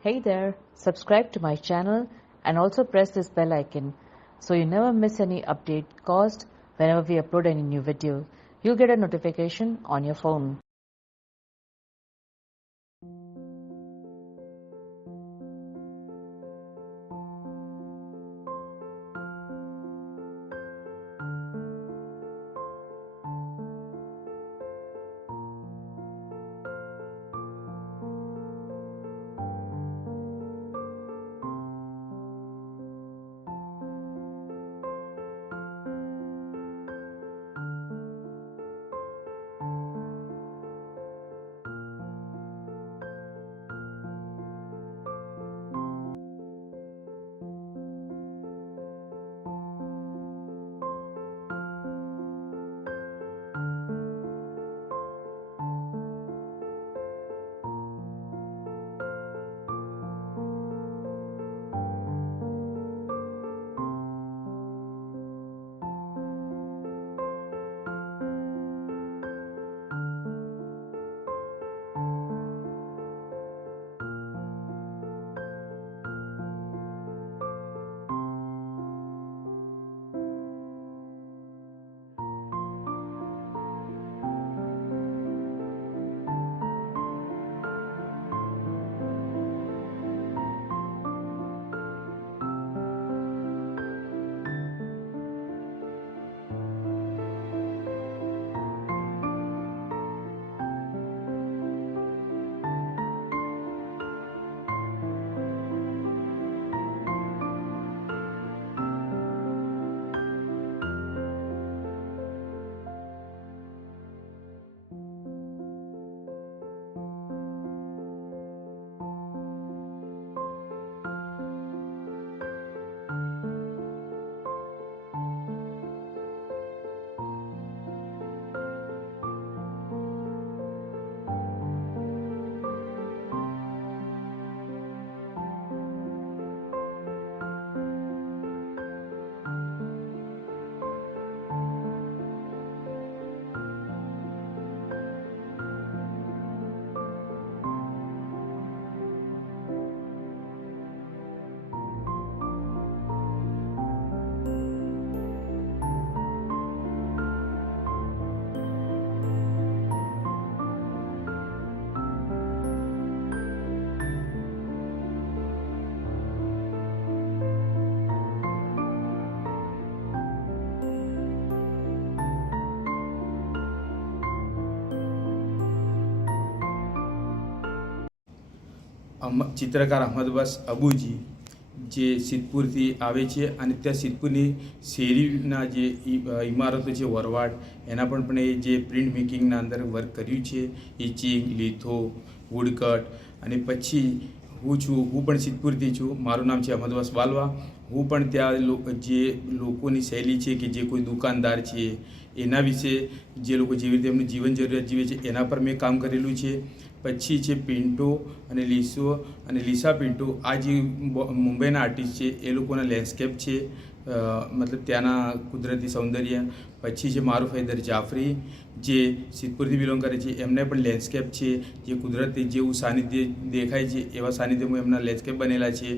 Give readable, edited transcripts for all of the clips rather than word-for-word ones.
Hey there, subscribe to my channel and also press this bell icon so you never miss any update caused whenever we upload any new video. You'll get a notification on your phone. ચિત્રકાર અહમદબાસ અબુજી જે સિદ્ધપુરથી આવે છે અને ત્યાં સિદ્ધપુરની શેરીના જે ઇમારતો છે વરવાડ એના પણ એ જે પ્રિન્ટ મેકિંગના અંદર વર્ક કર્યું છે ઇચિંગ લીથો વુડકટ અને પછી હું પણ સિદ્ધપુરથી છું. મારું નામ છે અહમદબાસ બાલવા. હું પણ ત્યાં જે લોકોની શૈલી છે કે જે કોઈ દુકાનદાર છે એના વિશે જે લોકો જેવી રીતે એમનું જીવન જરૂરિયાત જીવે છે એના પર મેં કામ કરેલું છે. પછી છે પિન્ટો અને લીસા પિન્ટો, આ જે મુંબઈના આર્ટિસ્ટ છે એ લોકોના લેન્ડસ્કેપ છે, મતલબ ત્યાંના કુદરતી સૌંદર્ય. પછી છે મારુફ હૈદર જાફરી જે સિદ્ધપુરથી બિલોંગ કરે છે, એમને પણ લેન્ડસ્કેપ છે જે કુદરતી જેવું સાનિધ્ય દેખાય છે એવા સાનિધ્યમાં એમના લેન્ડસ્કેપ બનેલા છે.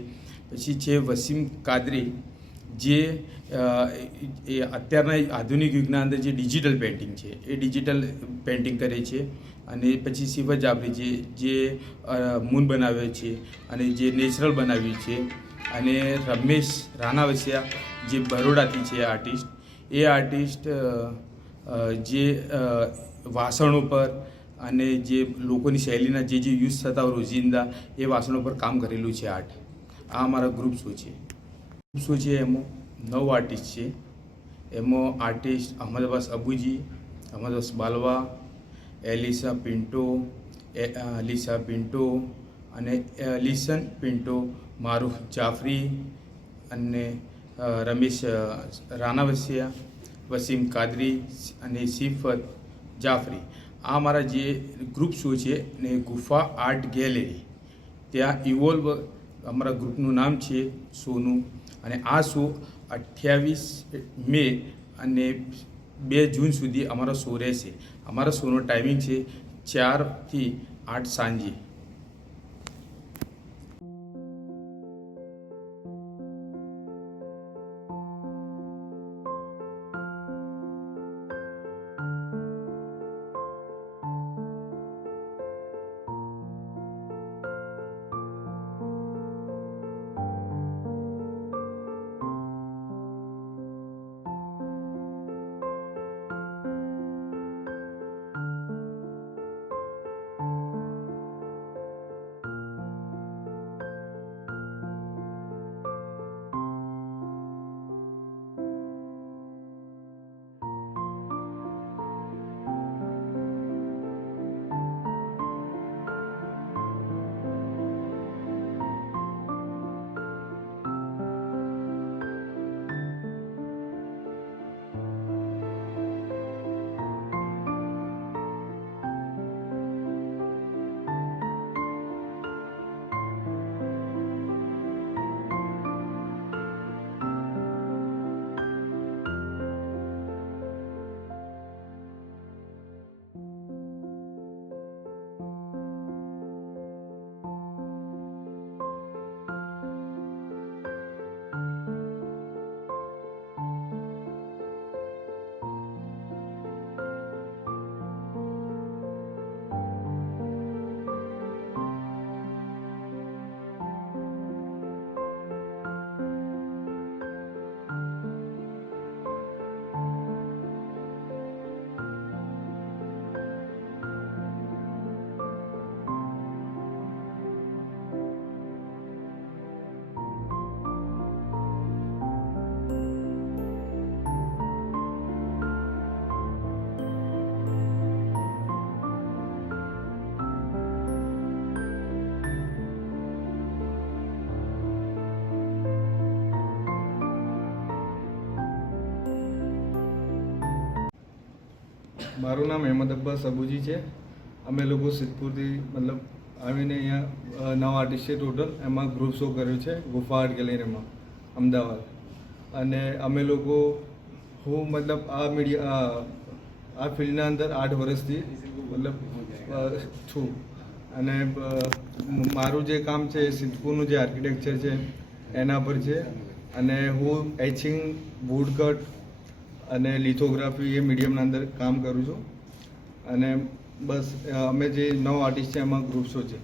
પછી છે વસીમ કાદરી જે અત્યારના આધુનિક યુગના અંદર જે ડિજિટલ પેઇન્ટિંગ છે એ ડિજિટલ પેઇન્ટિંગ કરે છે. અને પછી સિફત જાફરી જે મૂન બનાવ્યો છે અને જે નેચરલ બનાવ્યું છે. અને રમેશ રાનાવસિયા જે બરોડાથી છે આર્ટિસ્ટ, એ આર્ટિસ્ટ જે વાસણો પર અને જે લોકોની શૈલીના જે યુઝ થતા હોય રોજિંદા એ વાસણો પર કામ કરેલું છે આર્ટ. આ અમારા ગ્રુપ શો છે. ગ્રુપ શો છે એમાં 9 આર્ટિસ્ટ છે. એમાં આર્ટિસ્ટ અહમદબાસ અબુજી, અહમદબાસ બાલવા, લીસા પિન્ટો અને લીસન પિન્ટો, મારુફ જાફરી અને રમેશ રાનાવસિયા, વસીમ કાદરી અને સિફત જાફરી. આ મારા જે ગ્રુપ શો છે ને ગુફા આર્ટ ગેલેરી ત્યાં ઇવોલ્વ અમારા ગ્રુપનું નામ છે શોનું. અને આ શો 28 મે અને 2 જૂન સુધી અમારો શો રહેશે. અમારા શોનો ટાઈમિંગ છે 4 થી 8 સાંજે. મારું નામ અહેમદ અબ્બાસ અબુજી છે. અમે લોકો સિદ્ધપુરથી મતલબ આવીને અહીંયા 9 આર્ટિસ્ટ છે ટોટલ. એમાં ગ્રુપ શો કર્યો છે ગુફા આર્ટ ગેલેરીમાં અમદાવાદ. અને અમે લોકો મતલબ આ ફિલ્ડના અંદર 8 વર્ષથી મતલબ છું. અને મારું જે કામ છે સિદ્ધપુરનું જે આર્કિટેક્ચર છે એના પર છે. અને હું એચિંગ, વુડકટ અને લિથોગ્રાફી એ મીડિયમના અંદર કામ કરું છું. અને બસ અમે જે 9 આર્ટિસ્ટ છે એમાં ગ્રુપ શો છે.